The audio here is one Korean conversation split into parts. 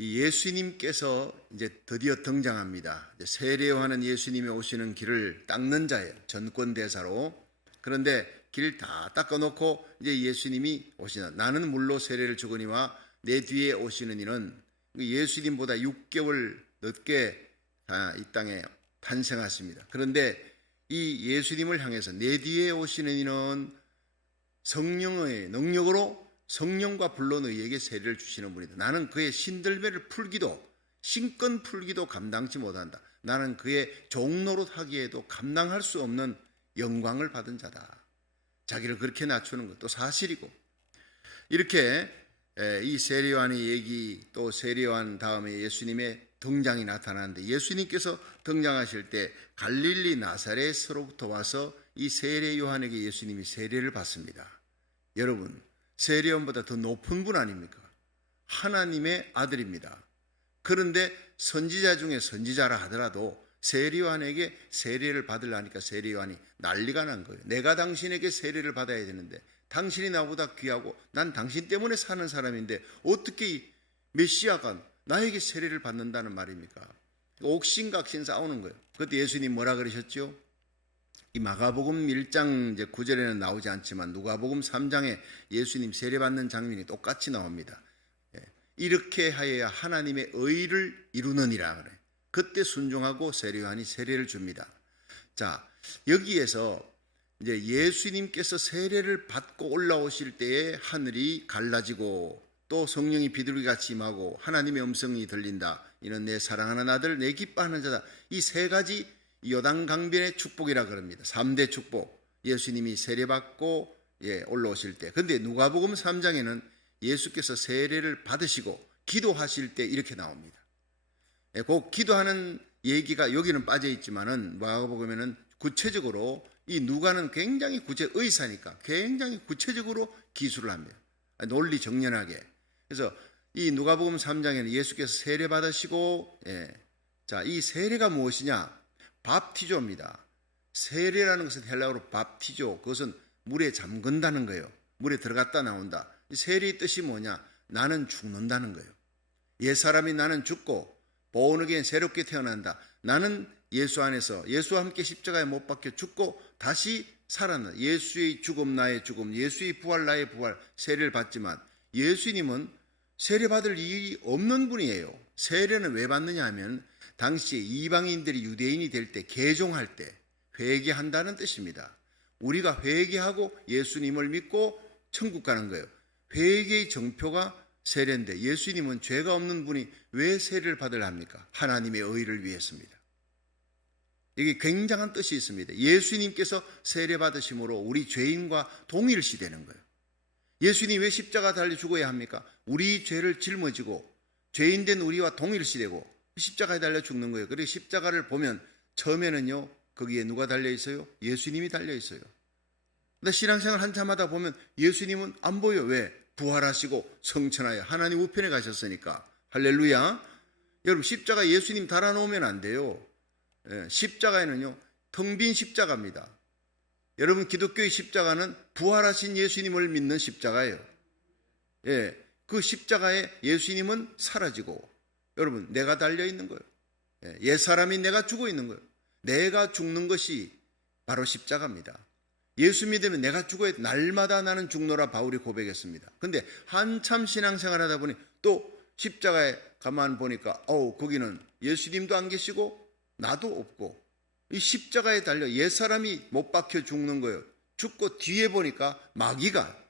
이 예수님께서 이제 드디어 등장합니다. 세례 요한은 예수님이 오시는 길을 닦는 자예요. 전권대사로. 그런데 길 다 닦아놓고 이제 예수님이 오시나. 나는 물로 세례를 주거니와 내 뒤에 오시는 이는 예수님보다 6개월 늦게 이 땅에 탄생하십니다. 그런데 이 예수님을 향해서 내 뒤에 오시는 이는 성령의 능력으로 성령과 불로 너희에게 세례를 주시는 분이다. 나는 그의 신들매를 풀기도 신권 풀기도 감당치 못한다. 나는 그의 종노릇 하기에도 감당할 수 없는 영광을 받은 자다. 자기를 그렇게 낮추는 것도 사실이고, 이렇게 이 세례 요한의 얘기, 또 세례 요한 다음에 예수님의 등장이 나타나는데, 예수님께서 등장하실 때 갈릴리 나사렛으로부터 와서 이 세례 요한에게 예수님이 세례를 받습니다. 여러분, 세례 요한보다 더 높은 분 아닙니까? 하나님의 아들입니다. 그런데 선지자 중에 선지자라 하더라도 세례 요한에게 세례를 받으려니까 세례 요한이 난리가 난 거예요. 내가 당신에게 세례를 받아야 되는데 당신이 나보다 귀하고 난 당신 때문에 사는 사람인데 어떻게 이 메시아가 나에게 세례를 받는다는 말입니까? 옥신각신 싸우는 거예요. 그때 예수님 뭐라 그러셨죠? 이 마가복음 1장 9절에는 나오지 않지만 누가복음 3장에 예수님 세례받는 장면이 똑같이 나옵니다. 이렇게 하여야 하나님의 의를 이루느니라 그래요. 그때 순종하고 세례 요한이 세례를 줍니다. 자, 여기에서 이제 예수님께서 세례를 받고 올라오실 때에 하늘이 갈라지고 또 성령이 비둘기같이 임하고 하나님의 음성이 들린다. 이는 내 사랑하는 아들, 내 기뻐하는 자다. 이 세 가지 요단 강변의 축복이라 그럽니다. 3대 축복. 예수님이 세례받고 올라오실 때. 근데 누가복음 3장에는 예수께서 세례를 받으시고 기도하실 때 이렇게 나옵니다. 그 기도하는 얘기가 여기는 빠져 있지만은 마가복음에는 구체적으로 이 누가는 굉장히 의사니까 굉장히 구체적으로 기술을 합니다. 논리 정연하게. 그래서 이 누가복음 3장에는 예수께서 세례 받으시고 자, 이 세례가 무엇이냐? 밥티조입니다. 세례라는 것은 헬라어로 밥티조, 그것은 물에 잠근다는 거예요. 물에 들어갔다 나온다. 세례의 뜻이 뭐냐? 나는 죽는다는 거예요. 옛사람이 나는 죽고 born 새롭게 태어난다. 나는 예수 안에서 예수와 함께 십자가에 못 박혀 죽고 다시 살아난다. 예수의 죽음 나의 죽음, 예수의 부활 나의 부활. 세례를 받지만 예수님은 세례 받을 일이 없는 분이에요. 세례는 왜 받느냐 하면 당시에 이방인들이 유대인이 될 때, 개종할 때 회개한다는 뜻입니다. 우리가 회개하고 예수님을 믿고 천국 가는 거예요. 회개의 정표가 세례인데 예수님은 죄가 없는 분이 왜 세례를 받으려 합니까? 하나님의 의를 위해서입니다. 이게 굉장한 뜻이 있습니다. 예수님께서 세례 받으심으로 우리 죄인과 동일시 되는 거예요. 예수님 왜 십자가 달려 죽어야 합니까? 우리 죄를 짊어지고 죄인된 우리와 동일시 되고 십자가에 달려 죽는 거예요. 그래서 십자가를 보면 처음에는요, 거기에 누가 달려 있어요? 예수님이 달려 있어요. 근데 신앙생활 한참 하다 보면 예수님은 안 보여. 왜? 부활하시고 성천하여 하나님 우편에 가셨으니까. 할렐루야. 여러분, 십자가 예수님 달아놓으면 안 돼요. 십자가에는요, 텅 빈 십자가입니다. 여러분, 기독교의 십자가는 부활하신 예수님을 믿는 십자가예요. 그 십자가에 예수님은 사라지고, 여러분, 내가 달려 있는 거예요. 옛사람이 내가 죽어 있는 거예요. 내가 죽는 것이 바로 십자가입니다. 예수 믿으면 내가 죽어야 날마다 나는 죽노라 바울이 고백했습니다. 근데 한참 신앙생활 하다 보니 또 십자가에 가만 보니까 거기는 예수님도 안 계시고 나도 없고 이 십자가에 달려 옛사람이 못 박혀 죽는 거예요. 죽고 뒤에 보니까 마귀가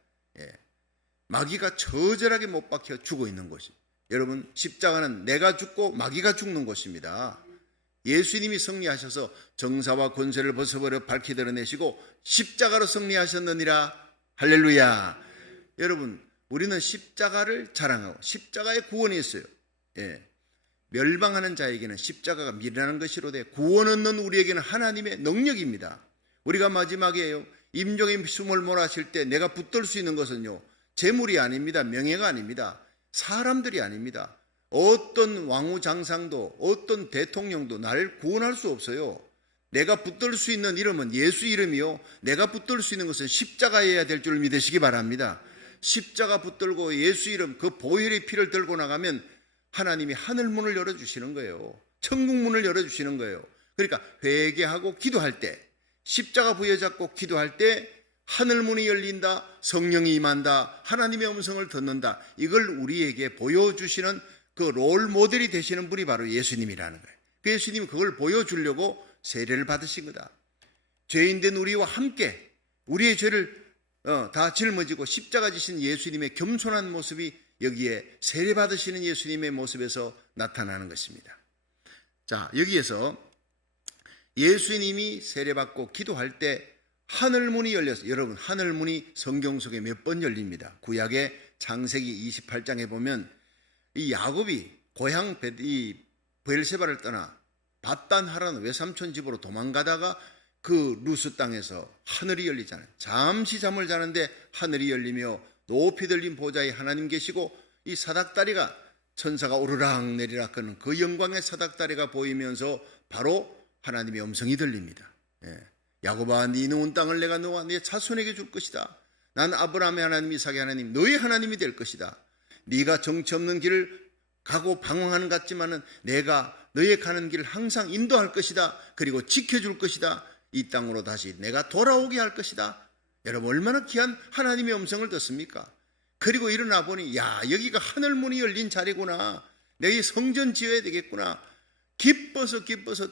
처절하게 못 박혀 죽어 있는 것이. 여러분, 십자가는 내가 죽고 마귀가 죽는 것입니다. 예수님이 승리하셔서 정사와 권세를 벗어버려 밝히 드러내시고 십자가로 승리하셨느니라. 할렐루야. 여러분, 우리는 십자가를 자랑하고 십자가의 구원이 있어요. 멸망하는 자에게는 십자가가 미련한 것이로되 구원 얻는 우리에게는 하나님의 능력입니다. 우리가 마지막에요, 임종의 숨을 몰아쉴 때 내가 붙들 수 있는 것은요, 재물이 아닙니다. 명예가 아닙니다. 사람들이 아닙니다. 어떤 왕후장상도 어떤 대통령도 나를 구원할 수 없어요. 내가 붙들 수 있는 이름은 예수 이름이요, 내가 붙들 수 있는 것은 십자가여야 될 줄 믿으시기 바랍니다. 십자가 붙들고 예수 이름, 그 보혈의 피를 들고 나가면 하나님이 하늘 문을 열어주시는 거예요. 천국 문을 열어주시는 거예요. 그러니까 회개하고 기도할 때, 십자가 부여잡고 기도할 때 하늘 문이 열린다, 성령이 임한다, 하나님의 음성을 듣는다. 이걸 우리에게 보여주시는 그 롤 모델이 되시는 분이 바로 예수님이라는 거예요. 그 예수님이 그걸 보여주려고 세례를 받으신 거다. 죄인된 우리와 함께 우리의 죄를 다 짊어지고 십자가 지신 예수님의 겸손한 모습이 여기에 세례 받으시는 예수님의 모습에서 나타나는 것입니다. 자, 여기에서 예수님이 세례 받고 기도할 때 하늘문이 열려서, 여러분 하늘문이 성경 속에 몇 번 열립니다. 구약의 창세기 28장에 보면 이 야곱이 고향 이 브엘세바를 떠나 밧단 하란 외삼촌 집으로 도망가다가 그 루스 땅에서 하늘이 열리잖아요. 잠시 잠을 자는데 하늘이 열리며 높이 들린 보좌에 하나님 계시고 이 사닥다리가, 천사가 오르락 내리락 하는 그 영광의 사닥다리가 보이면서 바로 하나님의 음성이 들립니다. 야곱아, 네 누운 땅을 내가 너와 네 자손에게 줄 것이다. 난 아브라함의 하나님, 이삭의 하나님, 너의 하나님이 될 것이다. 네가 정치 없는 길을 가고 방황하는 것 같지만은 내가 너의 가는 길을 항상 인도할 것이다. 그리고 지켜줄 것이다. 이 땅으로 다시 내가 돌아오게 할 것이다. 여러분 얼마나 귀한 하나님의 음성을 듣습니까? 그리고 일어나 보니 야, 여기가 하늘문이 열린 자리구나. 내가 성전 지어야 되겠구나. 기뻐서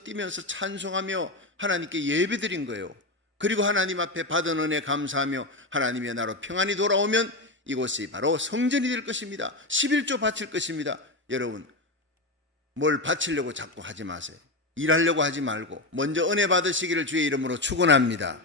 뛰면서 찬송하며 하나님께 예배드린 거예요. 그리고 하나님 앞에 받은 은혜 감사하며 하나님의 나라로 평안히 돌아오면 이곳이 바로 성전이 될 것입니다. 11조 바칠 것입니다. 여러분 뭘 바치려고 자꾸 하지 마세요. 일하려고 하지 말고 먼저 은혜 받으시기를 주의 이름으로 축원합니다.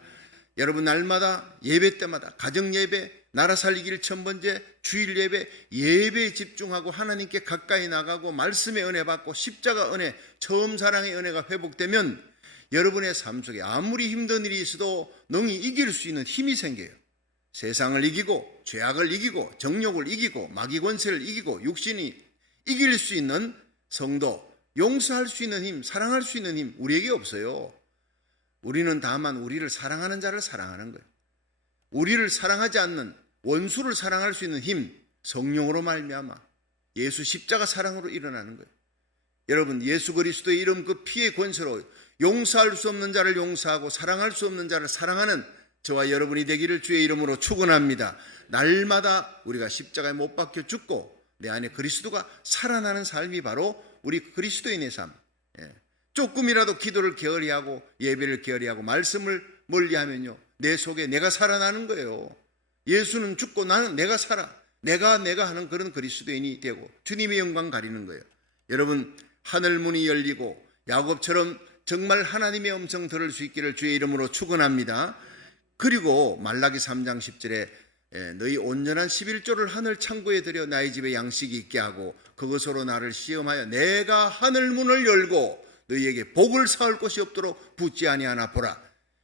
여러분 날마다 예배 때마다 가정 예배, 나라 살리기를 첫 번째, 주일 예배, 예배에 집중하고 하나님께 가까이 나가고 말씀의 은혜 받고 십자가 은혜, 처음 사랑의 은혜가 회복되면 여러분의 삶 속에 아무리 힘든 일이 있어도 능히 이길 수 있는 힘이 생겨요. 세상을 이기고 죄악을 이기고 정욕을 이기고 마귀 권세를 이기고 육신이 이길 수 있는 성도, 용서할 수 있는 힘, 사랑할 수 있는 힘 우리에게 없어요. 우리는 다만 우리를 사랑하는 자를 사랑하는 거예요. 우리를 사랑하지 않는 원수를 사랑할 수 있는 힘, 성령으로 말미암아 예수 십자가 사랑으로 일어나는 거예요. 여러분 예수 그리스도의 이름 그 피의 권세로 용서할 수 없는 자를 용서하고 사랑할 수 없는 자를 사랑하는 저와 여러분이 되기를 주의 이름으로 축원합니다. 날마다 우리가 십자가에 못 박혀 죽고 내 안에 그리스도가 살아나는 삶이 바로 우리 그리스도인의 삶. 조금이라도 기도를 게으리하고 예배를 게으리하고 말씀을 멀리하면요 내 속에 내가 살아나는 거예요. 예수는 죽고 나는 내가 살아, 내가 하는 그런 그리스도인이 되고 주님의 영광 가리는 거예요. 여러분 하늘문이 열리고 야곱처럼 정말 하나님의 음성 들을 수 있기를 주의 이름으로 축원합니다. 그리고 말라기 3장 10절에 너희 온전한 11조를 하늘 창고에 들여 나의 집에 양식이 있게 하고 그것으로 나를 시험하여 내가 하늘문을 열고 너희에게 복을 쌓을 곳이 없도록 붙지 아니하나 보라.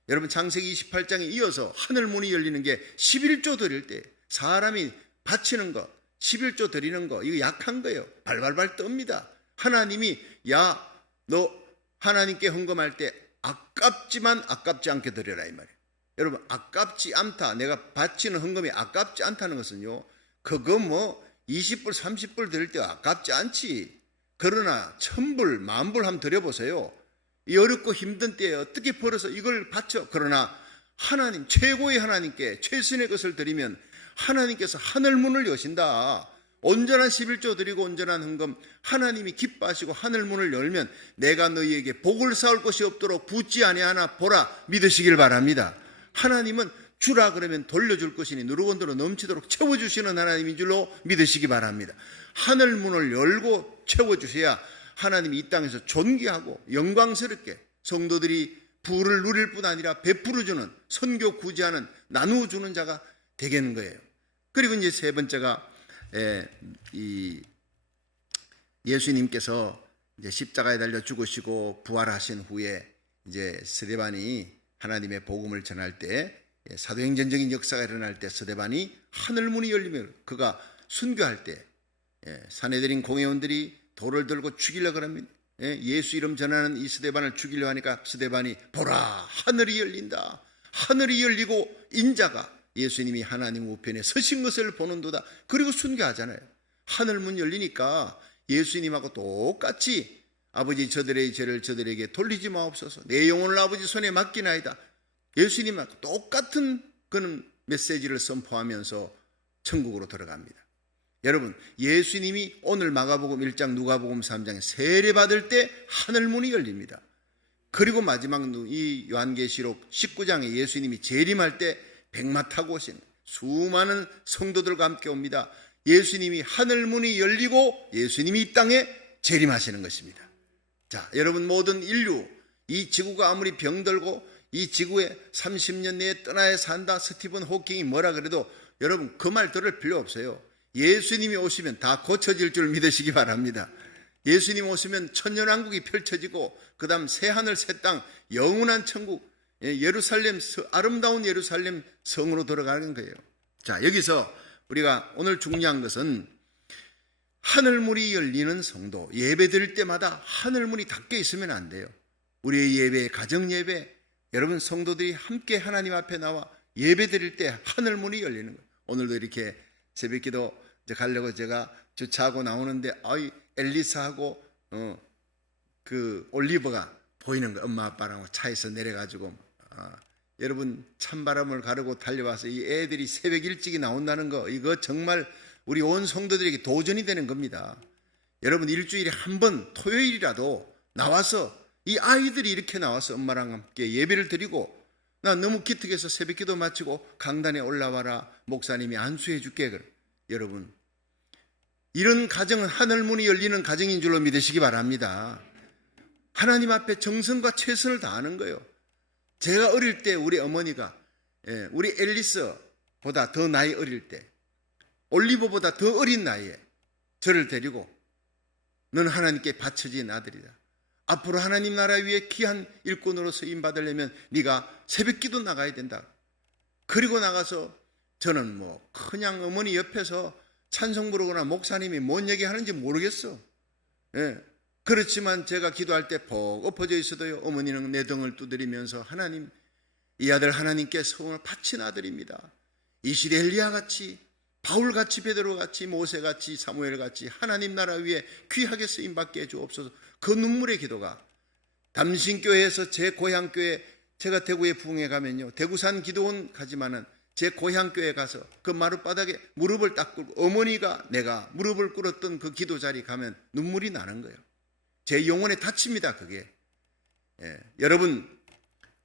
여러분 창세기 28장에 이어서 하늘문이 열리는 게 11조 드릴 때 사람이 바치는 거 11조 드리는 거 이거 약한 거예요. 발발발 뜹니다. 하나님이 야 너 하나님께 헌금할 때 아깝지만 아깝지 않게 드려라 이 말이에요. 여러분 아깝지 않다, 내가 바치는 헌금이 아깝지 않다는 것은요 그거 뭐 20불 30불 드릴 때 아깝지 않지. 그러나 1000불 만불 한번 드려보세요. 이 어렵고 힘든 때에 어떻게 벌어서 이걸 바쳐. 그러나 하나님 최고의 하나님께 최선의 것을 드리면 하나님께서 하늘문을 여신다. 온전한 11조 드리고 온전한 헌금 하나님이 기뻐하시고 하늘문을 열면 내가 너희에게 복을 쌓을 것이 없도록 붙지 아니하나 보라 믿으시길 바랍니다. 하나님은 주라 그러면 돌려줄 것이니 누르건대로 넘치도록 채워주시는 하나님인 줄로 믿으시기 바랍니다. 하늘문을 열고 채워주셔야 하나님이 이 땅에서 존귀하고 영광스럽게 성도들이 부를 누릴 뿐 아니라 베풀어주는 선교 구제하는 나누어주는 자가 되겠는 거예요. 그리고 이제 세 번째가 이 예수님께서 이제 십자가에 달려 죽으시고 부활하신 후에 이제 스데반이 하나님의 복음을 전할 때 사도행전적인 역사가 일어날 때 스데반이 하늘문이 열리면 그가 순교할 때 사내들인 공회원들이 돌을 들고 죽이려고 합니다. 예수 이름 전하는 이 스데반을 죽이려 하니까 스데반이 보라 하늘이 열린다. 하늘이 열리고 인자가 예수님이 하나님 우편에 서신 것을 보는도다. 그리고 순교하잖아요. 하늘문 열리니까 예수님하고 똑같이 아버지 저들의 죄를 저들에게 돌리지 마옵소서. 내 영혼을 아버지 손에 맡기나이다. 예수님하고 똑같은 그런 메시지를 선포하면서 천국으로 들어갑니다. 여러분, 예수님이 오늘 마가복음 1장 누가복음 3장에 세례받을 때 하늘문이 열립니다. 그리고 마지막 이 요한계시록 19장에 예수님이 재림할 때 백마 타고 오신 수많은 성도들과 함께 옵니다. 예수님이 하늘문이 열리고 예수님이 이 땅에 재림하시는 것입니다. 자, 여러분, 모든 인류, 이 지구가 아무리 병들고 이 지구에 30년 내에 떠나야 산다 스티븐 호킹이 뭐라 그래도 여러분 그 말 들을 필요 없어요. 예수님이 오시면 다 고쳐질 줄 믿으시기 바랍니다. 예수님 오시면 천년왕국이 펼쳐지고 그 다음 새하늘 새 땅 영원한 천국, 예루살렘, 아름다운 예루살렘 성으로 들어가는 거예요. 자, 여기서 우리가 오늘 중요한 것은 하늘문이 열리는 성도, 예배 드릴 때마다 하늘문이 닫혀 있으면 안 돼요. 우리의 예배, 가정 예배, 여러분 성도들이 함께 하나님 앞에 나와 예배 드릴 때 하늘문이 열리는 거예요. 오늘도 이렇게 새벽기도 가려고 제가 주차하고 나오는데 엘리사하고 그 올리버가 보이는 거예요. 엄마 아빠랑 차에서 내려가지고 여러분 찬바람을 가르고 달려와서 이 애들이 새벽 일찍이 나온다는 거, 이거 정말 우리 온 성도들에게 도전이 되는 겁니다. 여러분 일주일에 한 번 토요일이라도 나와서 이 아이들이 이렇게 나와서 엄마랑 함께 예배를 드리고, 나 너무 기특해서 새벽기도 마치고 강단에 올라와라, 목사님이 안수해 줄게. 여러분 이런 가정은 하늘문이 열리는 가정인 줄로 믿으시기 바랍니다. 하나님 앞에 정성과 최선을 다하는 거예요. 제가 어릴 때 우리 어머니가 우리 앨리스보다 더 나이 어릴 때, 올리버보다 더 어린 나이에 저를 데리고 너는 하나님께 바쳐진 아들이다. 앞으로 하나님 나라 위에 귀한 일꾼으로 쓰임 받으려면 네가 새벽기도 나가야 된다. 그리고 나가서 저는 그냥 어머니 옆에서 찬송 부르거나 목사님이 뭔 얘기 하는지 모르겠어. 그렇지만 제가 기도할 때 푹 엎어져 있어도요, 어머니는 내 등을 두드리면서 하나님, 이 아들 하나님께 성을 바친 아들입니다. 이 시대 엘리야같이, 바울같이, 베드로같이, 모세같이, 사무엘같이 하나님 나라 위에 귀하게 쓰임받게 해주옵소서. 그 눈물의 기도가 담신교회에서 제 고향교회, 제가 대구에 부흥회 가면요, 대구산 기도원 가지만은 제 고향교회 가서 그 마룻바닥에 무릎을 딱 꿇고 어머니가 내가 무릎을 꿇었던 그 기도 자리 가면 눈물이 나는 거예요. 제 영혼에 닫힙니다, 그게. 여러분,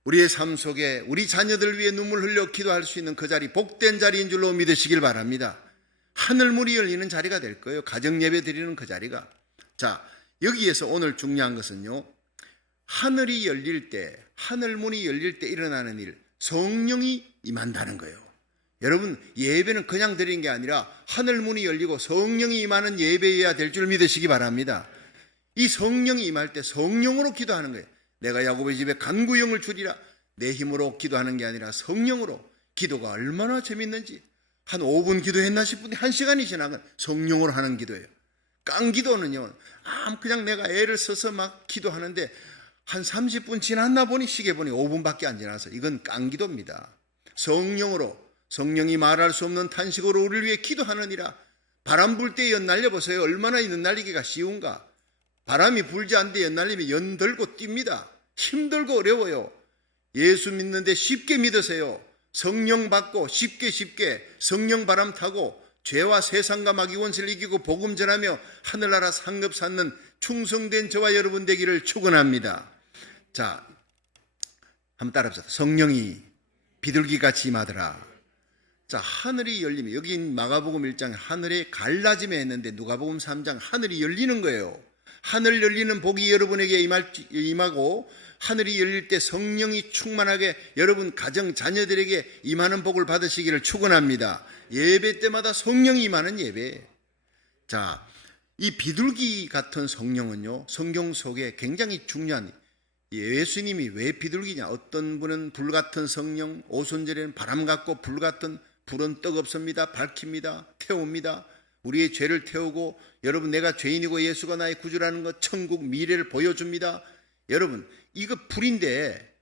우리의 삶 속에 우리 자녀들 위해 눈물 흘려 기도할 수 있는 그 자리, 복된 자리인 줄로 믿으시길 바랍니다. 하늘문이 열리는 자리가 될 거예요. 가정 예배 드리는 그 자리가. 자, 여기에서 오늘 중요한 것은요, 하늘이 열릴 때, 하늘문이 열릴 때 일어나는 일, 성령이 임한다는 거예요. 여러분, 예배는 그냥 드리는 게 아니라 하늘문이 열리고 성령이 임하는 예배여야 될 줄 믿으시기 바랍니다. 이 성령이 임할 때 성령으로 기도하는 거예요. 내가 야곱의 집에 간구형을 주리라. 내 힘으로 기도하는 게 아니라 성령으로. 기도가 얼마나 재밌는지. 한 5분 기도했나 싶은데 1시간이 지나면 성령으로 하는 기도예요. 깡 기도는요, 그냥 내가 애를 써서 막 기도하는데 한 30분 지났나 보니 시계 보니 5분밖에 안 지나서 이건 깡 기도입니다. 성령으로, 성령이 말할 수 없는 탄식으로 우리를 위해 기도하느니라. 바람 불 때 연날려 보세요. 얼마나 연날리기가 쉬운가. 바람이 불지 않는데 연날리면 연들고 뜁니다. 힘들고 어려워요. 예수 믿는데 쉽게 믿으세요. 성령 받고 쉽게 성령 바람 타고 죄와 세상과 마귀 원수를 이기고 복음 전하며 하늘나라 상급 쌓는 충성된 저와 여러분 되기를 축원합니다. 자, 한번 따라합시다. 성령이 비둘기같이 임하더라. 자, 하늘이 열리면, 여기 마가복음 1장 하늘에 갈라짐에 했는데 누가복음 3장 하늘이 열리는 거예요. 하늘 열리는 복이 여러분에게 임하고, 하늘이 열릴 때 성령이 충만하게 여러분 가정 자녀들에게 임하는 복을 받으시기를 축원합니다. 예배 때마다 성령이 임하는 예배. 자, 이 비둘기 같은 성령은요, 성경 속에 굉장히 중요한, 예수님이 왜 비둘기냐. 어떤 분은 불 같은 성령, 오순절에는 바람 같고 불 같은, 불은 뜨겁습니다. 밝힙니다. 태웁니다. 우리의 죄를 태우고, 여러분 내가 죄인이고 예수가 나의 구주라는 것, 천국 미래를 보여줍니다. 여러분, 이거 불인데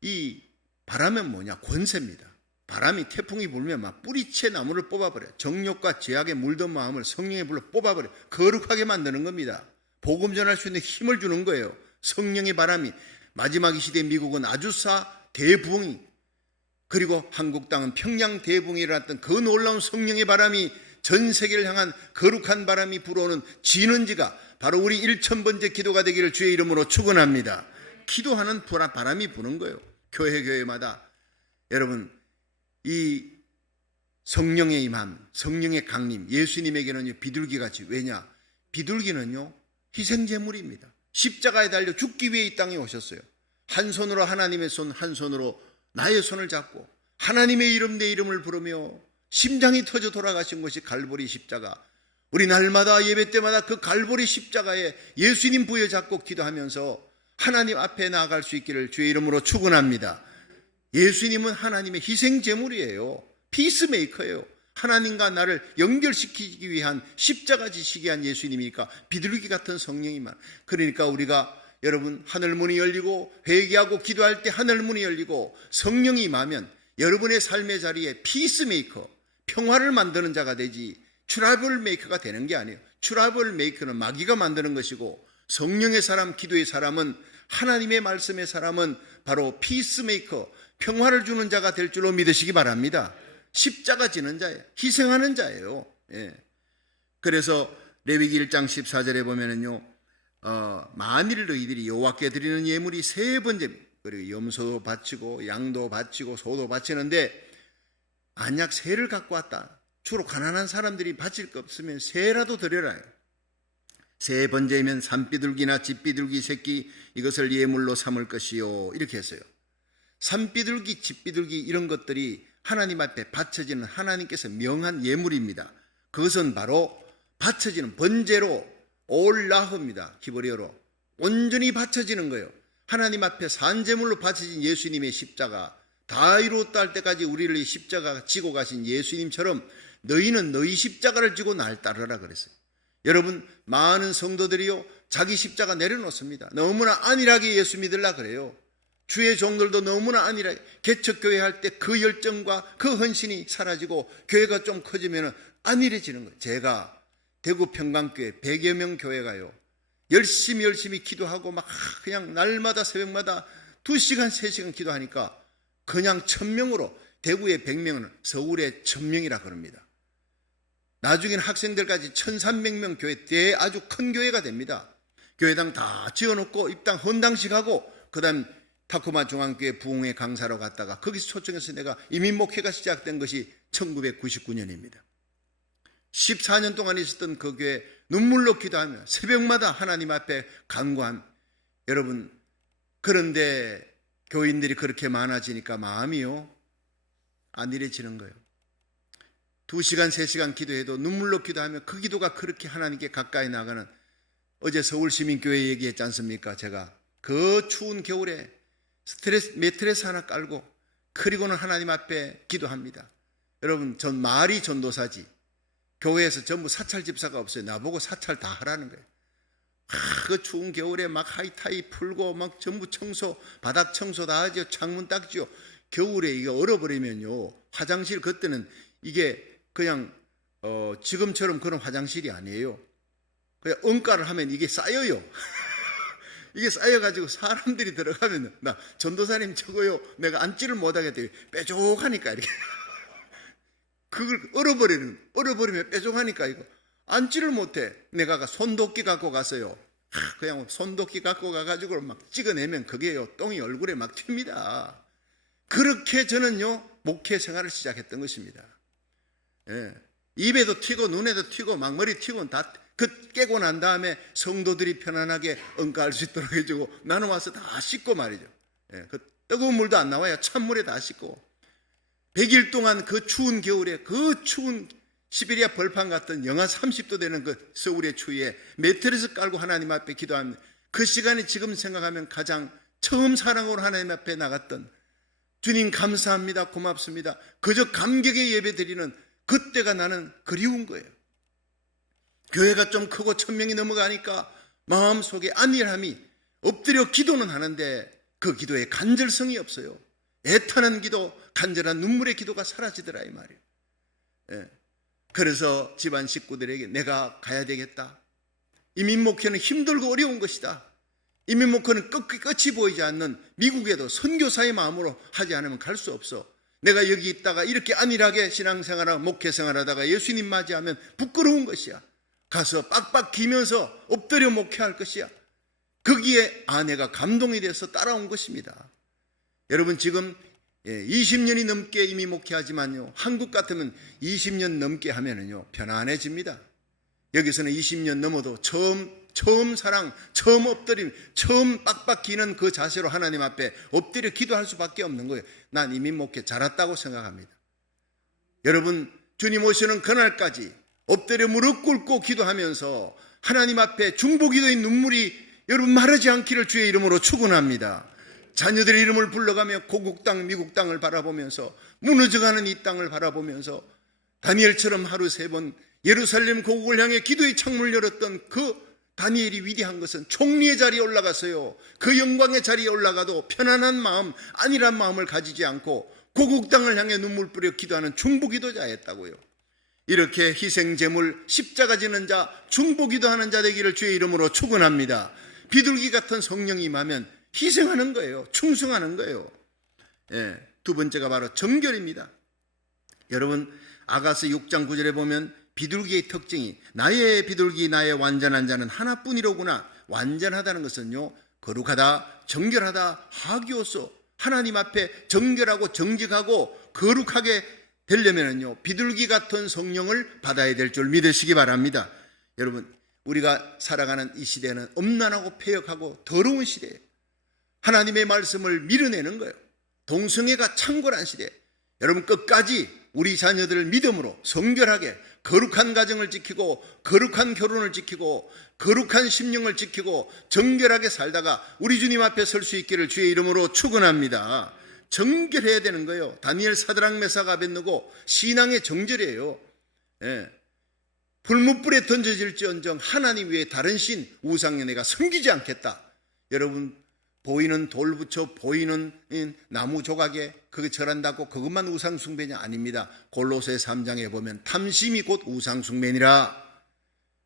이 바람은 뭐냐? 권세입니다. 바람이 태풍이 불면 막 뿌리채 나무를 뽑아버려. 정욕과 죄악에 물든 마음을 성령의 불로 뽑아버려. 거룩하게 만드는 겁니다. 복음 전할 수 있는 힘을 주는 거예요. 성령의 바람이. 마지막 이 시대 미국은 아주사 대부흥이, 그리고 한국 땅은 평양 대부흥이 일어났던 그 놀라운 성령의 바람이, 전 세계를 향한 거룩한 바람이 불어오는 진원지가 바로 우리 1000번째 기도가 되기를 주의 이름으로 축원합니다. 기도하는 바람이 부는 거예요. 교회마다. 여러분, 이 성령의 임함, 성령의 강림, 예수님에게는요 비둘기같이. 왜냐? 비둘기는요 희생제물입니다. 십자가에 달려 죽기 위해 이 땅에 오셨어요. 한 손으로 하나님의 손, 한 손으로 나의 손을 잡고 하나님의 이름, 내 이름을 부르며 심장이 터져 돌아가신 것이 갈보리 십자가. 우리 날마다 예배 때마다 그 갈보리 십자가에 예수님 부여잡고 기도하면서 하나님 앞에 나아갈 수 있기를 주의 이름으로 축원합니다. 예수님은 하나님의 희생제물이에요. 피스메이커예요. 하나님과 나를 연결시키기 위한 십자가 지시기 한 예수님이니까 비둘기 같은 성령이만. 그러니까 우리가 여러분 하늘문이 열리고 회개하고 기도할 때 하늘문이 열리고 성령이 임하면 여러분의 삶의 자리에 피스메이커, 평화를 만드는 자가 되지 트러블 메이커가 되는 게 아니에요. 트러블 메이커는 마귀가 만드는 것이고, 성령의 사람, 기도의 사람은, 하나님의 말씀의 사람은 바로 피스메이커, 평화를 주는 자가 될 줄로 믿으시기 바랍니다. 십자가 지는 자예요. 희생하는 자예요. 예. 그래서 레위기 1장 14절에 보면은요, 만일 너희들이 여호와께 드리는 예물이 3번째, 그리고 염소도 바치고 양도 바치고 소도 바치는데 만약 새를 갖고 왔다. 주로 가난한 사람들이 바칠 거 없으면 새라도 드려라. 3번째이면 산비둘기나 집비둘기 새끼, 이것을 예물로 삼을 것이요. 이렇게 했어요. 산비둘기, 집비둘기 이런 것들이 하나님 앞에 바쳐지는 하나님께서 명한 예물입니다. 그것은 바로 바쳐지는 번제로 올라흐입니다. 히브리어로 온전히 바쳐지는 거예요. 하나님 앞에 산제물로 바쳐진 예수님의 십자가, 다 이루었다 할 때까지 우리를 이 십자가 지고 가신 예수님처럼 너희는 너희 십자가를 지고 날 따르라 그랬어요. 여러분, 많은 성도들이요 자기 십자가 내려놓습니다. 너무나 안일하게 예수 믿으려 그래요. 주의 종들도 너무나 안일하게 개척교회 할 때 그 열정과 그 헌신이 사라지고 교회가 좀 커지면 안일해지는 거예요. 제가 대구 평강교회 100여 명 교회가요 열심히 기도하고 막 그냥 날마다 새벽마다 2시간 3시간 기도하니까 그냥 1000명으로, 대구에 100명은 서울에 1000명이라 그럽니다. 나중에는 학생들까지 1300명 교회, 아주 큰 교회가 됩니다. 교회당 다 지어놓고 입당 헌당식 하고, 그 다음 타코마 중앙교회 부흥회 강사로 갔다가 거기서 초청해서 내가 이민목회가 시작된 것이 1999년입니다. 14년 동안 있었던 그 교회 눈물로 기도하며 새벽마다 하나님 앞에 간구한, 여러분, 그런데 교인들이 그렇게 많아지니까 마음이요 안일해지는 거예요. 2시간 3시간 기도해도 눈물로 기도하며 그 기도가 그렇게 하나님께 가까이 나가는, 어제 서울시민교회 얘기했지 않습니까? 제가 그 추운 겨울에 매트레스 하나 깔고 그리고는 하나님 앞에 기도합니다. 여러분, 전 말이 전도사지 교회에서 전부 사찰 집사가 없어요. 나보고 사찰 다 하라는 거예요. 그 추운 겨울에 막 하이타이 풀고 막 전부 청소, 바닥 청소 다 하죠. 창문 닦죠. 겨울에 이게 얼어버리면요 화장실, 그때는 이게 그냥 지금처럼 그런 화장실이 아니에요. 그냥 응가를 하면 이게 쌓여요. 이게 쌓여가지고 사람들이 들어가면, 나 전도사님 저거요 내가 앉지를 못하겠대요. 뾰족하니까 이렇게 그걸 얼어버리면 뾰족하니까 이거 앉지를 못해. 내가 손도끼 갖고 갔어요. 그냥 손도끼 갖고 가가지고 막 찍어내면 그게요 똥이 얼굴에 막 튑니다. 그렇게 저는요 목회 생활을 시작했던 것입니다. 예. 입에도 튀고 눈에도 튀고 막 머리 튀고 다 깨고 난 다음에 성도들이 편안하게 응가할 수 있도록 해주고, 나는 와서 다 씻고 말이죠. 예. 그 뜨거운 물도 안 나와요. 찬물에 다 씻고 100일 동안 그 추운 겨울에, 그 추운 시베리아 벌판 같은 영하 30도 되는 그 서울의 추위에 매트리스 깔고 하나님 앞에 기도하면, 그 시간이 지금 생각하면 가장 처음 사랑으로 하나님 앞에 나갔던, 주님 감사합니다, 고맙습니다, 그저 감격의 예배 드리는 그때가 나는 그리운 거예요. 교회가 좀 크고 1000명이 넘어가니까 마음속에 안일함이, 엎드려 기도는 하는데 그 기도에 간절성이 없어요. 애타는 기도, 간절한 눈물의 기도가 사라지더라 이 말이에요. 예. 그래서 집안 식구들에게 내가 가야 되겠다. 이민 목회는 힘들고 어려운 것이다. 이민 목회는 끝이 보이지 않는 미국에도 선교사의 마음으로 하지 않으면 갈 수 없어. 내가 여기 있다가 이렇게 안일하게 신앙생활하고 목회생활하다가 예수님 맞이하면 부끄러운 것이야. 가서 빡빡 기면서 엎드려 목회할 것이야. 거기에 아내가 감동이 돼서 따라온 것입니다. 여러분 지금 20년이 넘게 이미 목회하지만요, 한국 같으면 20년 넘게 하면은요 편안해집니다. 여기서는 20년 넘어도 처음 사랑, 처음 엎드림, 처음 빡빡 기는 그 자세로 하나님 앞에 엎드려 기도할 수밖에 없는 거예요. 난 이민 목회 잘했다고 생각합니다. 여러분 주님 오시는 그날까지 엎드려 무릎 꿇고 기도하면서 하나님 앞에 중보기도의 눈물이 여러분 마르지 않기를 주의 이름으로 축원합니다. 자녀들의 이름을 불러가며 고국 땅, 미국 땅을 바라보면서 무너져가는 이 땅을 바라보면서 다니엘처럼 하루 3번 예루살렘 고국을 향해 기도의 창문을 열었던 그 다니엘이 위대한 것은 총리의 자리에 올라가서요, 그 영광의 자리에 올라가도 편안한 마음, 안일한 마음을 가지지 않고 고국 땅을 향해 눈물 뿌려 기도하는 중보기도자였다고요. 이렇게 희생제물, 십자가 지는 자, 중보기도하는 자 되기를 주의 이름으로 축원합니다. 비둘기 같은 성령이 임하면 희생하는 거예요. 충성하는 거예요. 예, 두 번째가 바로 정결입니다. 여러분 아가서 6장 9절에 보면 비둘기의 특징이 나의 비둘기 나의 완전한 자는 하나뿐이로구나. 완전하다는 것은요, 거룩하다, 정결하다, 하기오소, 하나님 앞에 정결하고 정직하고 거룩하게 되려면요 비둘기 같은 성령을 받아야 될 줄 믿으시기 바랍니다. 여러분 우리가 살아가는 이 시대는 엄난하고 패역하고 더러운 시대예요. 하나님의 말씀을 밀어내는 거예요. 동성애가 창궐한 시대. 여러분 끝까지 우리 자녀들을 믿음으로 성결하게 거룩한 가정을 지키고 거룩한 결혼을 지키고 거룩한 심령을 지키고 정결하게 살다가 우리 주님 앞에 설 수 있기를 주의 이름으로 축원합니다. 정결해야 되는 거예요. 다니엘, 사드락, 메삭, 아벳느고 신앙의 정절이에요. 예. 불못불에 던져질지언정 하나님 외에 다른 신 우상에 내가 섬기지 않겠다. 여러분 보이는 돌 붙여 보이는 나무 조각에 그게 절한다고 그것만 우상숭배냐? 아닙니다. 골로새 3장에 보면 탐심이 곧 우상숭배니라.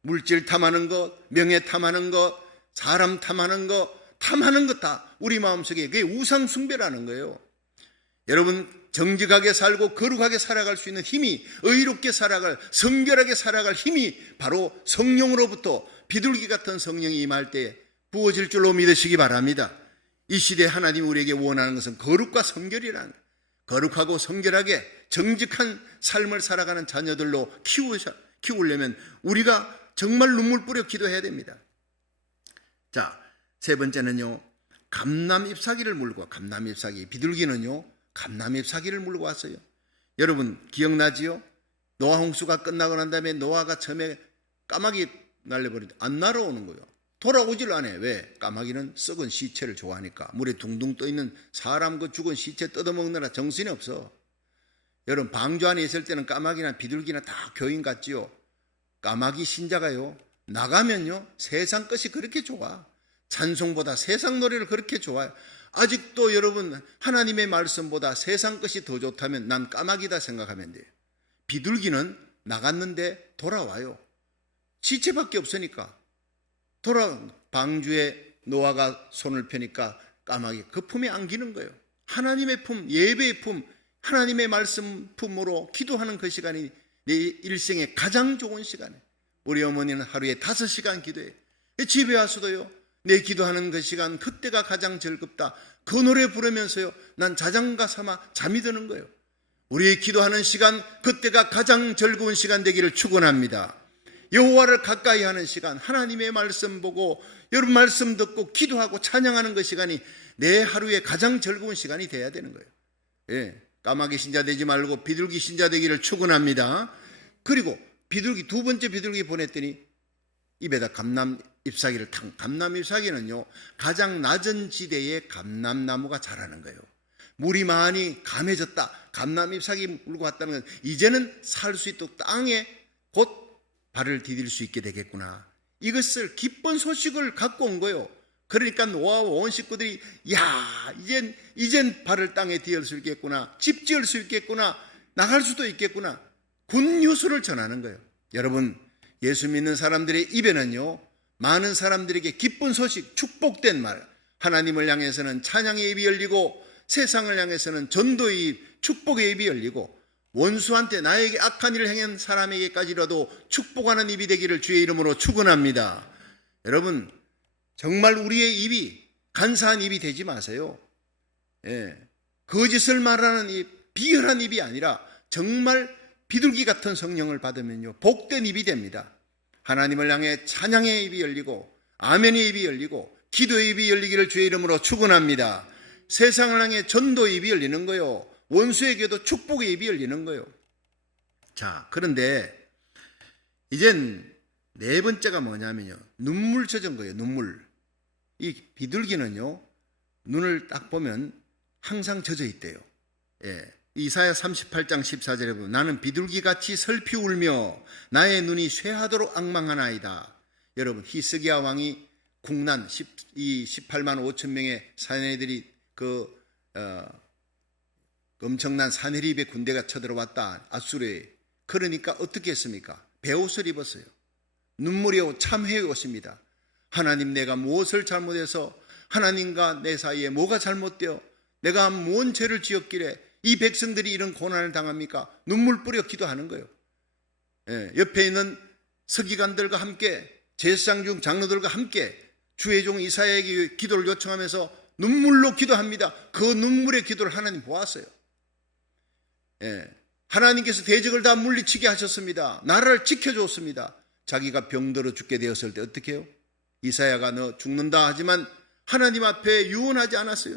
물질 탐하는 것, 명예 탐하는 것, 사람 탐하는 것, 탐하는 것 다 우리 마음속에 그게 우상숭배라는 거예요. 여러분 정직하게 살고 거룩하게 살아갈 수 있는 힘이, 의롭게 살아갈, 성결하게 살아갈 힘이 바로 성령으로부터 비둘기 같은 성령이 임할 때 부어질 줄로 믿으시기 바랍니다. 이 시대에 하나님 우리에게 원하는 것은 거룩과 성결이라는, 거룩하고 성결하게 정직한 삶을 살아가는 자녀들로 키우려면 우리가 정말 눈물 뿌려 기도해야 됩니다. 자, 세 번째는요, 감람잎사귀를 물고, 감람잎사귀, 비둘기는요 감람잎사귀를 물고 왔어요. 여러분 기억나지요? 노아 홍수가 끝나고 난 다음에 노아가 처음에 까마귀 날려버리는데 안 날아오는 거예요. 돌아오질 않아. 왜? 까마귀는 썩은 시체를 좋아하니까. 물에 둥둥 떠있는 사람 그 죽은 시체 뜯어먹느라 정신이 없어. 여러분 방주 안에 있을 때는 까마귀나 비둘기나 다 교인 같지요. 까마귀 신자가요 나가면요 세상 것이 그렇게 좋아. 찬송보다 세상 노래를 그렇게 좋아해요. 아직도 여러분 하나님의 말씀보다 세상 것이 더 좋다면 난 까마귀다 생각하면 돼요. 비둘기는 나갔는데 돌아와요. 시체밖에 없으니까. 방주에 노아가 손을 펴니까 까마귀 그 품에 안기는 거예요. 하나님의 품, 예배의 품, 하나님의 말씀 품으로 기도하는 그 시간이 내 일생의 가장 좋은 시간이에요. 우리 어머니는 하루에 5시간 기도해요. 집에 와서도요 내 기도하는 그 시간, 그때가 가장 즐겁다. 그 노래 부르면서요 난 자장가 삼아 잠이 드는 거예요. 우리의 기도하는 시간, 그때가 가장 즐거운 시간 되기를 축원합니다. 여호와를 가까이 하는 시간, 하나님의 말씀 보고 여러분 말씀 듣고 기도하고 찬양하는 그 시간이 내 하루에 가장 즐거운 시간이 돼야 되는 거예요. 예, 까마귀 신자 되지 말고 비둘기 신자 되기를 축원합니다. 그리고 비둘기, 두 번째 비둘기 보냈더니 입에다 감람잎사귀를 감람잎사귀는요 가장 낮은 지대에 감람나무가 자라는 거예요. 물이 많이 감해졌다, 감람잎사귀 물고 왔다는 건 이제는 살 수 있도록 땅에 곧 발을 디딜 수 있게 되겠구나. 이것을 기쁜 소식을 갖고 온 거예요. 그러니까 노아와 온 식구들이 야 이젠 발을 땅에 디딜 수 있겠구나, 집 지을 수 있겠구나, 나갈 수도 있겠구나, 굿뉴스를 전하는 거예요. 여러분, 예수 믿는 사람들의 입에는요, 많은 사람들에게 기쁜 소식, 축복된 말, 하나님을 향해서는 찬양의 입이 열리고 세상을 향해서는 전도의 입, 축복의 입이 열리고 원수한테 나에게 악한 일을 행한 사람에게까지라도 축복하는 입이 되기를 주의 이름으로 축원합니다. 여러분, 정말 우리의 입이 간사한 입이 되지 마세요. 거짓을 말하는 입, 비열한 입이 아니라 정말 비둘기 같은 성령을 받으면요, 복된 입이 됩니다. 하나님을 향해 찬양의 입이 열리고 아멘의 입이 열리고 기도의 입이 열리기를 주의 이름으로 축원합니다. 세상을 향해 전도의 입이 열리는 거요, 원수에게도 축복의 입이 열리는 거요. 자, 그런데 이젠 네 번째가 뭐냐면요, 눈물 젖은 거예요. 눈물. 이 비둘기는요, 눈을 딱 보면 항상 젖어 있대요. 이사야 38장 14절에 보면 나는 비둘기같이 슬피 울며 나의 눈이 쇠하도록 앙망하나이다. 여러분, 히스기야 왕이 국난 18만 5천 명의 사내들이 엄청난 사내립의 군대가 쳐들어왔다, 아수르에. 그러니까 어떻게 했습니까? 베옷을 입었어요. 눈물이 참회의 옷입니다. 하나님, 내가 무엇을 잘못해서 하나님과 내 사이에 뭐가 잘못되어 내가 무슨 죄를 지었기래 이 백성들이 이런 고난을 당합니까? 눈물 뿌려 기도하는 거예요. 옆에 있는 서기관들과 함께, 제사장 중 장로들과 함께 주의 종 이사야에게 기도를 요청하면서 눈물로 기도합니다. 그 눈물의 기도를 하나님 보았어요. 하나님께서 대적을 다 물리치게 하셨습니다. 나라를 지켜줬습니다. 자기가 병들어 죽게 되었을 때 어떻게 해요? 이사야가 너 죽는다 하지만 하나님 앞에 유언하지 않았어요.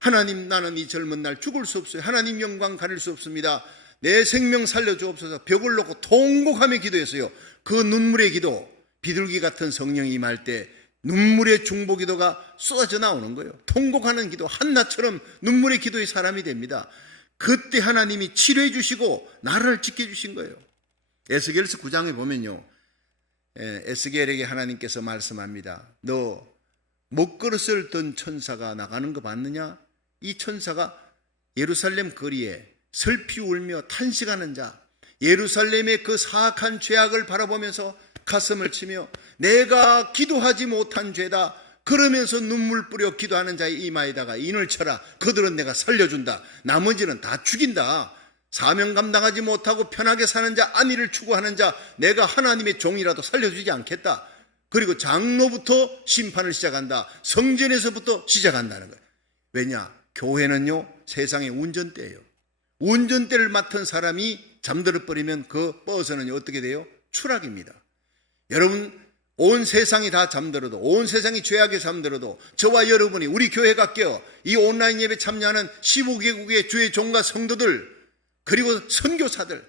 하나님, 나는 이 젊은 날 죽을 수 없어요. 하나님 영광 가릴 수 없습니다. 내 생명 살려주옵소서. 벽을 놓고 통곡하며 기도했어요. 그 눈물의 기도, 비둘기 같은 성령이 임할 때 눈물의 중보기도가 쏟아져 나오는 거예요. 통곡하는 기도, 한나처럼 눈물의 기도의 사람이 됩니다. 그때 하나님이 치료해 주시고 나라를 지켜주신 거예요. 에스겔서 9장에 보면요, 에스겔에게 하나님께서 말씀합니다. 너 먹그릇을 든 천사가 나가는 거 봤느냐? 이 천사가 예루살렘 거리에 슬피 울며 탄식하는 자, 예루살렘의 그 사악한 죄악을 바라보면서 가슴을 치며 내가 기도하지 못한 죄다, 그러면서 눈물 뿌려 기도하는 자의 이마에다가 인을 쳐라. 그들은 내가 살려준다. 나머지는 다 죽인다. 사명 감당하지 못하고 편하게 사는 자, 안위를 추구하는 자, 내가 하나님의 종이라도 살려주지 않겠다. 그리고 장로부터 심판을 시작한다. 성전에서부터 시작한다는 거예요. 왜냐? 교회는요, 세상의 운전대예요. 운전대를 맡은 사람이 잠들어 버리면 그 버스는 어떻게 돼요? 추락입니다. 여러분, 온 세상이 다 잠들어도, 온 세상이 죄악에 잠들어도 저와 여러분이, 우리 교회가 깨어 이 온라인 예배 참여하는 15개국의 주의 종과 성도들, 그리고 선교사들,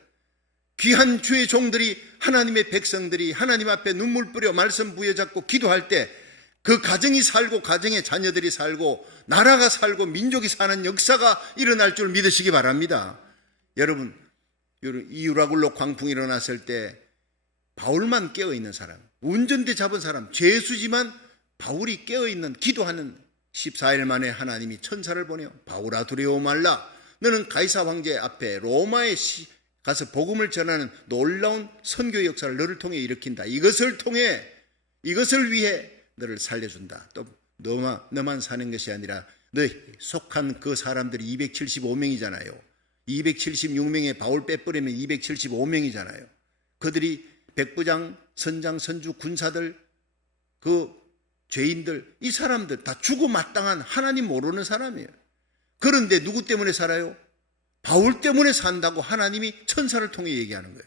귀한 주의 종들이, 하나님의 백성들이 하나님 앞에 눈물 뿌려 말씀 부여잡고 기도할 때 그 가정이 살고 가정의 자녀들이 살고 나라가 살고 민족이 사는 역사가 일어날 줄 믿으시기 바랍니다. 여러분, 이유라굴로 광풍이 일어났을 때 바울만 깨어있는 사람, 운전대 잡은 사람, 죄수지만 바울이 깨어있는, 기도하는 14일 만에 하나님이 천사를 보내요. 바울아, 두려워 말라. 너는 가이사 황제 앞에 로마에 가서 복음을 전하는 놀라운 선교 역사를 너를 통해 일으킨다. 이것을 위해 너를 살려준다. 또 너만 사는 것이 아니라 너 속한 그 사람들이 275명이잖아요. 276명의 바울 빼버리면 275명이잖아요. 그들이 백부장, 선장, 선주, 군사들, 그 죄인들, 이 사람들 다 죽어 마땅한 하나님 모르는 사람이에요. 그런데 누구 때문에 살아요? 바울 때문에 산다고 하나님이 천사를 통해 얘기하는 거예요.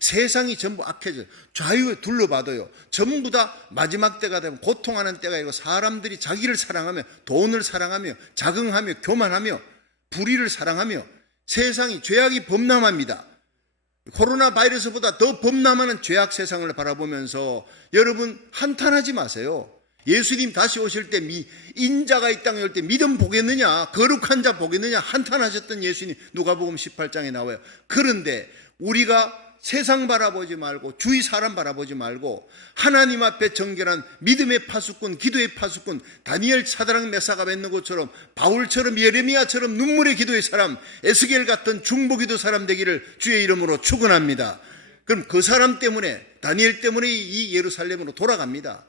세상이 전부 악해져요. 좌우에 둘러봐도요, 전부 다 마지막 때가 되면 고통하는 때가 있고, 사람들이 자기를 사랑하며 돈을 사랑하며 자긍하며 교만하며 불의를 사랑하며 세상이, 죄악이 범람합니다. 코로나 바이러스보다 더 범람하는 죄악 세상을 바라보면서 여러분 한탄하지 마세요. 예수님 다시 오실 때 인자가 이 땅에 올 때 믿음 보겠느냐, 거룩한 자 보겠느냐 한탄하셨던 예수님, 누가복음 18장에 나와요. 그런데 우리가 세상 바라보지 말고 주위 사람 바라보지 말고 하나님 앞에 정결한 믿음의 파수꾼, 기도의 파수꾼, 다니엘, 사드락, 메삭, 아벳느고처럼, 바울처럼, 예레미야처럼 눈물의 기도의 사람, 에스겔 같은 중보기도 사람 되기를 주의 이름으로 축원합니다. 그럼 그 사람 때문에, 다니엘 때문에 이 예루살렘으로 돌아갑니다.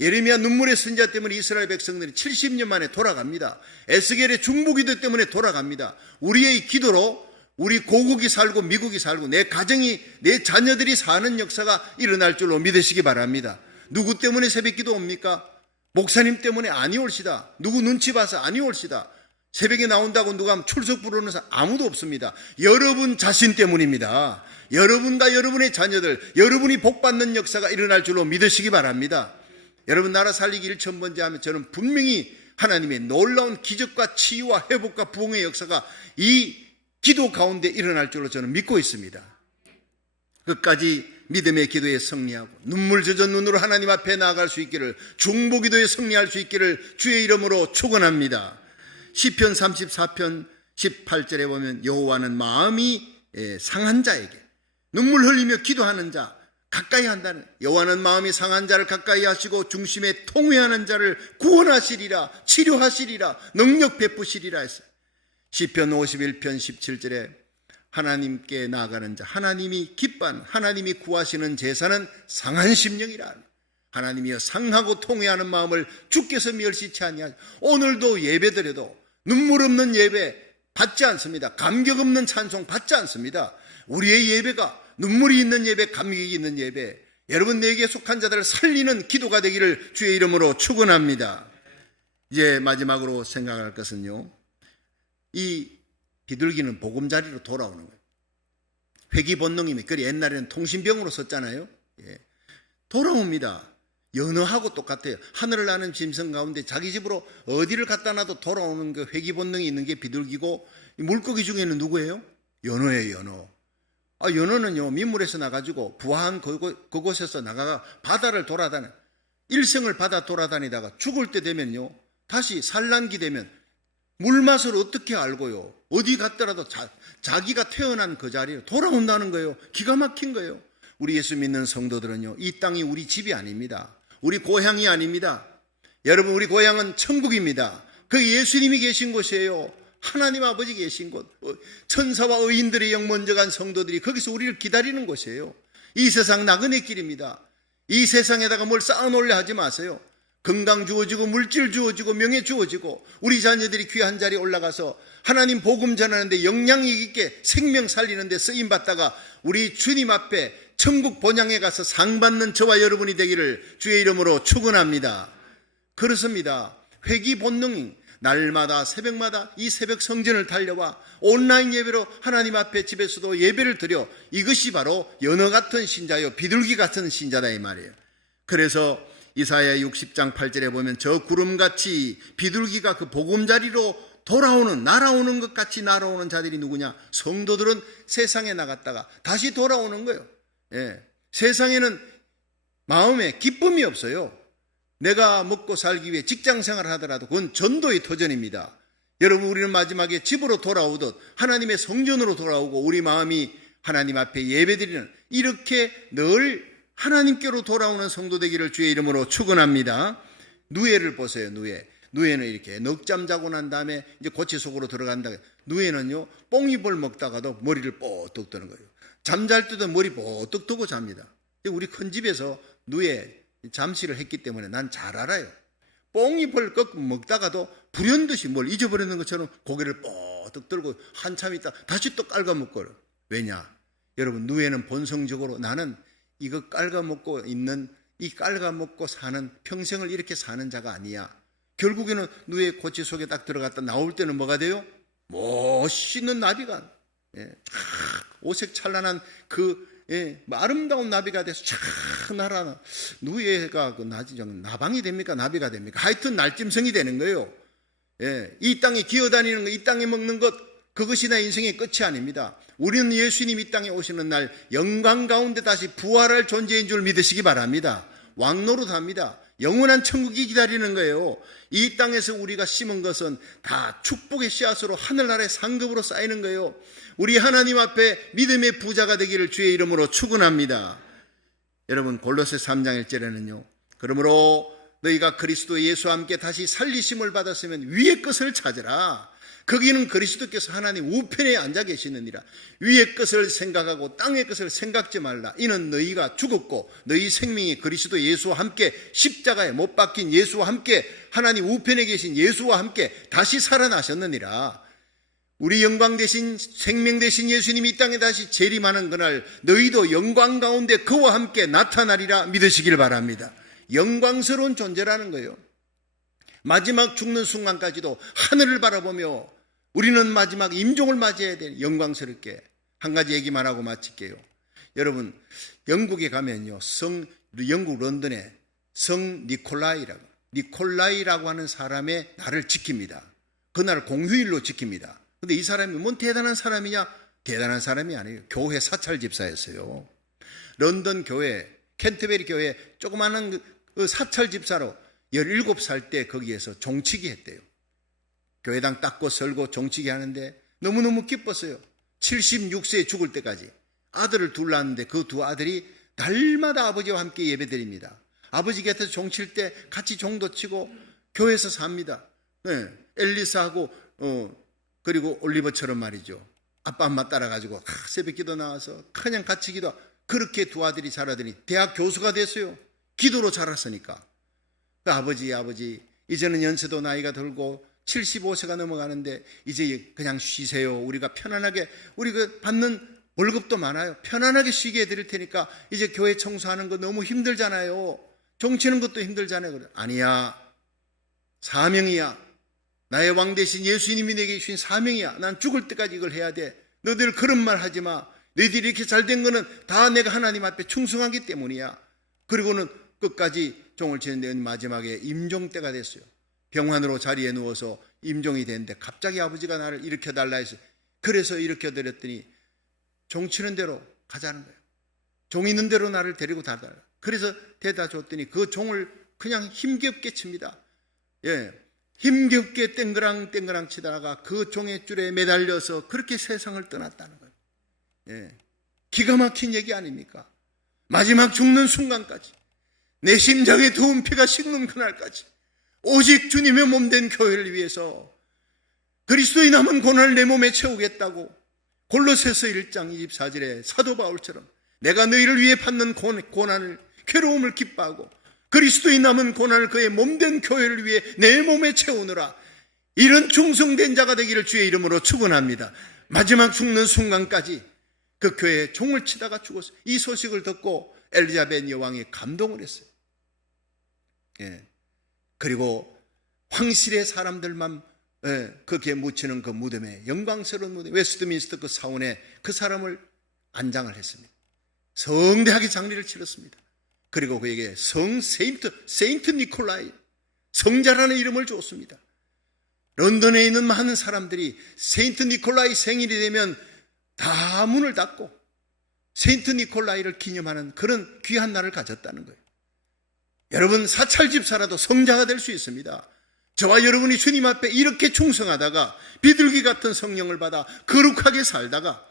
예레미야 눈물의 선지자 때문에 이스라엘 백성들이 70년 만에 돌아갑니다. 에스겔의 중보기도 때문에 돌아갑니다. 우리의 기도로 우리 고국이 살고 미국이 살고 내 가정이, 내 자녀들이 사는 역사가 일어날 줄로 믿으시기 바랍니다. 누구 때문에 새벽기도 옵니까? 목사님 때문에 아니올시다. 누구 눈치 봐서 아니올시다. 새벽에 나온다고 누가 출석 부르는 사람 아무도 없습니다. 여러분 자신 때문입니다. 여러분과 여러분의 자녀들, 여러분이 복받는 역사가 일어날 줄로 믿으시기 바랍니다. 여러분 나라 살리기 1000번째 하면 저는 분명히 하나님의 놀라운 기적과 치유와 회복과 부흥의 역사가 이 기도 가운데 일어날 줄로 저는 믿고 있습니다. 끝까지 믿음의 기도에 승리하고 눈물 젖은 눈으로 하나님 앞에 나아갈 수 있기를, 중보기도에 승리할 수 있기를 주의 이름으로 축원합니다. 시편 34편 18절에 보면 여호와는 마음이 상한 자에게 눈물 흘리며 기도하는 자 가까이 한다는, 여호와는 마음이 상한 자를 가까이 하시고 중심에 통회하는 자를 구원하시리라, 치료하시리라, 능력 베푸시리라 했어요. 시편 51편 17절에 하나님께 나아가는 자, 하나님이 기뻐하는, 하나님이 구하시는 제사는 상한 심령이라. 하나님이여 상하고 통회하는 마음을 주께서 멸시치 아니하시고, 오늘도 예배드려도 눈물 없는 예배 받지 않습니다. 감격 없는 찬송 받지 않습니다. 우리의 예배가 눈물이 있는 예배, 감격이 있는 예배, 여러분 내게 속한 자들을 살리는 기도가 되기를 주의 이름으로 축원합니다. 이제 마지막으로 생각할 것은요, 이 비둘기는 보금자리로 돌아오는 거예요. 회귀본능이면, 그래 옛날에는 통신병으로 썼잖아요. 예. 돌아옵니다. 연어하고 똑같아요. 하늘을 나는 짐승 가운데 자기 집으로 어디를 갖다 놔도 돌아오는 그 회귀본능이 있는 게 비둘기고, 물고기 중에는 누구예요? 연어예요, 연어. 연어는요, 민물에서 나가지고 부화한 그곳에서 나가가 바다를 돌아다녀. 일생을 바다 돌아다니다가 죽을 때 되면요, 다시 산란기 되면 물맛을 어떻게 알고요? 어디 갔더라도 자기가 태어난 그 자리에 돌아온다는 거예요. 기가 막힌 거예요. 우리 예수 믿는 성도들은요, 이 땅이 우리 집이 아닙니다. 우리 고향이 아닙니다. 여러분, 우리 고향은 천국입니다. 그 예수님이 계신 곳이에요. 하나님 아버지 계신 곳, 천사와 의인들의 영 먼저 간 성도들이 거기서 우리를 기다리는 곳이에요. 이 세상 나그네 길입니다. 이 세상에다가 뭘 쌓아놓으려 하지 마세요. 건강 주어지고 물질 주어지고 명예 주어지고 우리 자녀들이 귀한 자리에 올라가서 하나님 복음 전하는데 영향력 있게 생명 살리는 데 쓰임받다가 우리 주님 앞에 천국 본향에 가서 상 받는 저와 여러분이 되기를 주의 이름으로 축원합니다. 그렇습니다. 회귀 본능이 날마다 새벽마다 이 새벽 성전을 달려와 온라인 예배로 하나님 앞에 집에서도 예배를 드려, 이것이 바로 연어 같은 신자요, 비둘기 같은 신자다 이 말이에요. 그래서 이사야 60장 8절에 보면 저 구름같이 비둘기가 그 보금자리로 돌아오는, 날아오는 것 같이 날아오는 자들이 누구냐? 성도들은 세상에 나갔다가 다시 돌아오는 거예요. 예. 세상에는 마음에 기쁨이 없어요. 내가 먹고 살기 위해 직장 생활을 하더라도 그건 전도의 터전입니다. 여러분, 우리는 마지막에 집으로 돌아오듯 하나님의 성전으로 돌아오고 우리 마음이 하나님 앞에 예배드리는, 이렇게 늘 하나님께로 돌아오는 성도 되기를 주의 이름으로 축원합니다. 누에를 보세요. 누에는 이렇게 넉잠 자고 난 다음에 이제 고치 속으로 들어간다. 누에는요, 뽕잎을 먹다가도 머리를 뽀득 드는 거예요. 잠잘 때도 머리 뽀득 뜨고 잡니다. 우리 큰 집에서 누에 잠시를 했기 때문에 난 잘 알아요. 뽕잎을 먹다가도 불현듯이 뭘 잊어버리는 것처럼 고개를 뽀득 들고 한참 있다 다시 또 깔아먹고요. 왜냐? 여러분, 누에는 본성적으로 나는 이거 깔아먹고 있는, 이 깔아먹고 사는, 평생을 이렇게 사는 자가 아니야. 결국에는 누에 고치 속에 딱 들어갔다 나올 때는 뭐가 돼요? 멋있는 나비가, 오색 찬란한 아름다운 나비가 돼서 촥 날아. 누에가 그 나방이 됩니까? 나비가 됩니까? 하여튼 날짐승이 되는 거예요. 이 땅에 기어다니는 것, 이 땅에 먹는 것, 그것이 내 인생의 끝이 아닙니다. 우리는 예수님 이 땅에 오시는 날 영광 가운데 다시 부활할 존재인 줄 믿으시기 바랍니다. 왕노릇합니다. 영원한 천국이 기다리는 거예요. 이 땅에서 우리가 심은 것은 다 축복의 씨앗으로 하늘나라의 상급으로 쌓이는 거예요. 우리 하나님 앞에 믿음의 부자가 되기를 주의 이름으로 축원합니다. 여러분, 골로새 3장 1절에는요. 그러므로 너희가 그리스도 예수와 함께 다시 살리심을 받았으면 위의 것을 찾으라. 거기는 그리스도께서 하나님 우편에 앉아 계시느니라. 위의 것을 생각하고 땅의 것을 생각지 말라. 이는 너희가 죽었고 너희 생명이 그리스도 예수와 함께 십자가에 못 박힌 예수와 함께 하나님 우편에 계신 예수와 함께 다시 살아나셨느니라. 우리 영광 되신 생명 되신 예수님이 이 땅에 다시 재림하는 그날 너희도 영광 가운데 그와 함께 나타나리라 믿으시길 바랍니다. 영광스러운 존재라는 거예요. 마지막 죽는 순간까지도 하늘을 바라보며 우리는 마지막 임종을 맞이해야 돼. 영광스럽게. 한 가지 얘기만 하고 마칠게요. 여러분, 영국에 가면요, 영국 런던에 성 니콜라이라고 하는 사람의 날을 지킵니다. 그날 공휴일로 지킵니다. 근데 이 사람이 뭔 대단한 사람이냐? 대단한 사람이 아니에요. 교회 사찰 집사였어요. 런던 교회, 캔터베리 교회 조그마한 그 사찰 집사로 17살 때 거기에서 종치기 했대요. 교회당 닦고 설고 종치기 하는데 너무너무 기뻤어요. 76세에 죽을 때까지. 아들을 둘 낳았는데 그 두 아들이 날마다 아버지와 함께 예배드립니다. 아버지 곁에서 종칠 때 같이 종도 치고 교회에서 삽니다. 네, 앨리스하고 그리고 올리버처럼 말이죠. 아빠 엄마 따라가지고 새벽 기도 나와서 그냥 같이 기도. 그렇게 두 아들이 자라더니 대학 교수가 됐어요. 기도로 자랐으니까. 그 아버지 이제는 연세도 나이가 들고 75세가 넘어가는데 이제 그냥 쉬세요. 우리가 편안하게 우리가 받는 월급도 많아요. 편안하게 쉬게 해드릴 테니까 이제 교회 청소하는 거 너무 힘들잖아요. 종치는 것도 힘들잖아요. 아니야. 사명이야. 나의 왕 대신 예수님이 내게 주신 사명이야. 난 죽을 때까지 이걸 해야 돼. 너희들 그런 말 하지 마. 너희들이 이렇게 잘된 거는 다 내가 하나님 앞에 충성하기 때문이야. 그리고는 끝까지 종을 치는데 마지막에 임종 때가 됐어요. 병환으로 자리에 누워서 임종이 됐는데 갑자기 아버지가 나를 일으켜달라 해서 그래서 일으켜드렸더니 종 치는 대로 가자는 거예요. 종 있는 대로 나를 데리고 다달라. 그래서 데려다 줬더니 그 종을 그냥 힘겹게 칩니다. 예, 힘겹게 땡그랑 치다가 그 종의 줄에 매달려서 그렇게 세상을 떠났다는 거예요. 예, 기가 막힌 얘기 아닙니까? 마지막 죽는 순간까지 내 심장에 두은 피가 식는 그날까지 오직 주님의 몸된 교회를 위해서 그리스도의 남은 고난을 내 몸에 채우겠다고 골로새서 1장 24절에 사도 바울처럼 내가 너희를 위해 받는 고난을 괴로움을 기뻐하고 그리스도의 남은 고난을 그의 몸된 교회를 위해 내 몸에 채우느라 이런 충성된 자가 되기를 주의 이름으로 축원합니다. 마지막 죽는 순간까지 그 교회에 종을 치다가 죽었어요. 이 소식을 듣고 엘리자벳 여왕이 감동을 했어요. 예. 그리고 황실의 사람들만 거기에 묻히는 그 무덤에 영광스러운 무덤 웨스트민스터 그 사원에 그 사람을 안장을 했습니다. 성대하게 장례를 치렀습니다. 그리고 그에게 세인트 니콜라이 성자라는 이름을 줬습니다. 런던에 있는 많은 사람들이 세인트 니콜라이 생일이 되면 다 문을 닫고 세인트 니콜라이를 기념하는 그런 귀한 날을 가졌다는 거예요. 여러분, 사찰 집사라도 성자가 될 수 있습니다. 저와 여러분이 주님 앞에 이렇게 충성하다가 비둘기 같은 성령을 받아 거룩하게 살다가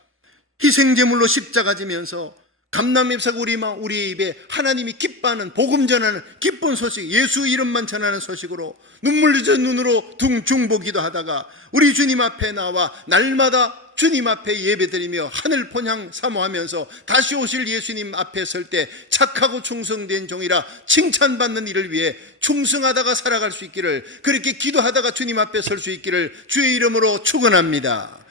희생제물로 십자가 지면서 감람잎사가 우리의 입에 하나님이 기뻐하는 복음 전하는 기쁜 소식, 예수 이름만 전하는 소식으로 눈물 젖은 눈으로 중보기도 하다가 우리 주님 앞에 나와 날마다 주님 앞에 예배드리며 하늘 본향 사모하면서 다시 오실 예수님 앞에 설 때 착하고 충성된 종이라 칭찬받는 일을 위해 충성하다가 살아갈 수 있기를, 그렇게 기도하다가 주님 앞에 설 수 있기를 주의 이름으로 축원합니다.